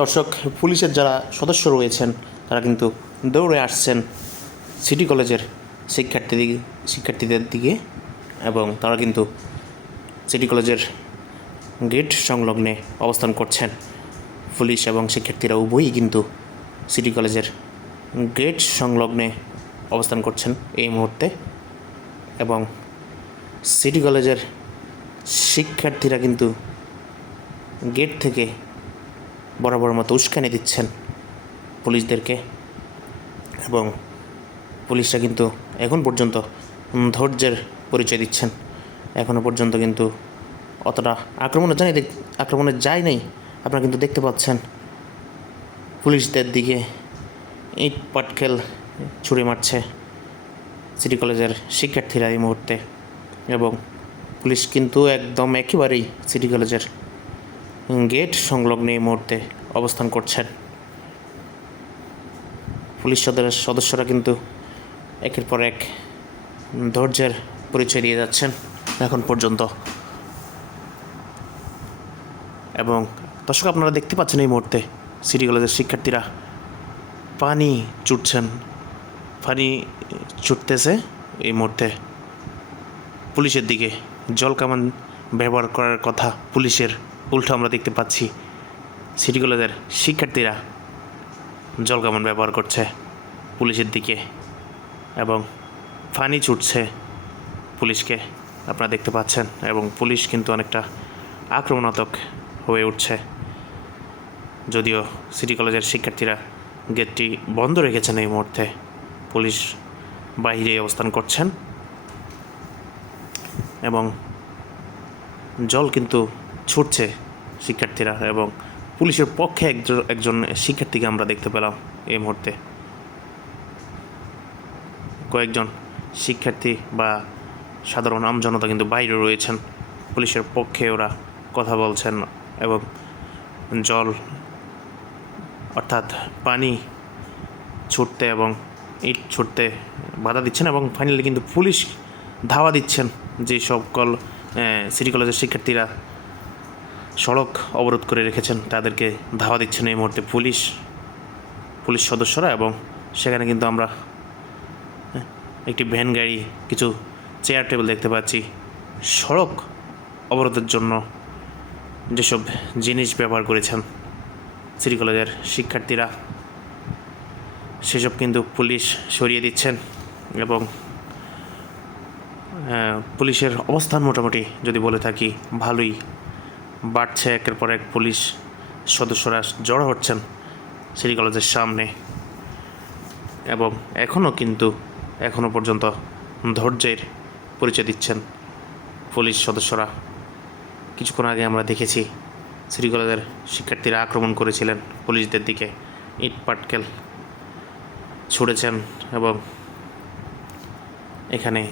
দর্শক, পুলিশের যারা সদস্য রয়েছেন তারা কিন্তু দৌড়ে আসছেন সিটি কলেজের শিক্ষার্থীদের দিকে এবং তারা কিন্তু সিটি কলেজের গেট সংলগ্নে অবস্থান করছেন। পুলিশ এবং শিক্ষার্থীরা উভয়ই কিন্তু সিটি কলেজের গেট সংলগ্নে অবস্থান করছেন এই মুহূর্তে এবং সিটি কলেজের শিক্ষার্থীরা কিন্তু গেট থেকে বরাবর মতো উস্কানি দিচ্ছেন পুলিশদেরকে এবং পুলিশরা কিন্তু এখন পর্যন্ত ধৈর্যের পরিচয় দিচ্ছেন। এখনও পর্যন্ত কিন্তু অতটা আক্রমণে যায় নাই। আপনারা কিন্তু দেখতে পাচ্ছেন পুলিশদের দিকে ইট পাটকেল ছুঁড়ে মারছে সিটি কলেজের শিক্ষার্থীরা এই মুহূর্তে এবং পুলিশ কিন্তু একদম একেবারেই সিটি কলেজের গেট সংলগ্ন এই মুহূর্তে অবস্থান করছেন। পুলিশ সদস্যরা কিন্তু একের পর এক ধৈর্যের পরিচয় দিয়ে যাচ্ছেন এখন পর্যন্ত। এবং দর্শক, আপনারা দেখতে পাচ্ছেন এই মুহূর্তে সিটি কলেজের শিক্ষার্থীরা পানি ছুটতেছে এই মুহূর্তে পুলিশের দিকে। জল কামান ব্যবহার করার কথা পুলিশের, উল্টো আমরা দেখতে পাচ্ছি সিটি কলেজের শিক্ষার্থীরা জল কামান ব্যবহার করছে পুলিশের দিকে এবং পানি ছুটছে পুলিশকে, আপনারা দেখতে পাচ্ছেন। এবং পুলিশ কিন্তু অনেকটা আক্রমণাত্মক হয়ে উঠছে, যদিও সিটি কলেজের শিক্ষার্থীরা গেটটি বন্ধ রেখেছেন। এই মুহূর্তে পুলিশ বাইরে অবস্থান করছেন এবং জল কিন্তু ছুটছে শিক্ষার্থীরা এবং পুলিশের পক্ষে একজন শিক্ষার্থীকে আমরা দেখতে পেলাম এই মুহূর্তে। কয়েকজন শিক্ষার্থী বা সাধারণ আমজনতা কিন্তু বাইরে রয়েছেন, পুলিশের পক্ষে ওরা কথা বলছেন এবং জল অর্থাৎ পানি ছুটতে এবং ইট ছুটতে বাধা দিচ্ছেন এবং ফাইনালি কিন্তু পুলিশ ধাওয়া দিচ্ছেন যে সকল সিটি কলেজের শিক্ষার্থীরা সড়ক অবরোধ করে রেখেছেন, তাদেরকে ধাওয়া দিচ্ছেন এই মুহূর্তে পুলিশ সদস্যরা। এবং সেখানে কিন্তু আমরা একটি ভ্যান গাড়ি, কিছু চেয়ার টেবিল দেখতে পাচ্ছি। সড়ক অবরোধের জন্য যেসব জিনিস ব্যবহার করেছেন সিটি কলেজের শিক্ষার্থীরা, সেসব কিন্তু পুলিশ সরিয়ে দিচ্ছেন এবং পুলিশের অবস্থান মোটামুটি যদি বলে থাকি ভালোই বাড়ছে। একের পর এক পুলিশ সদস্যরা জড়ো হচ্ছেন সিটি কলেজের সামনে এবং এখনও পর্যন্ত ধৈর্যের পরিচয় দিচ্ছেন পুলিশ সদস্যরা। কিছুক্ষণ আগে আমরা দেখেছি সিটি কলেজের শিক্ষার্থীরা আক্রমণ করেছিলেন পুলিশদের দিকে, ইট পাটকেল ছুঁড়েছেন এবং এখানে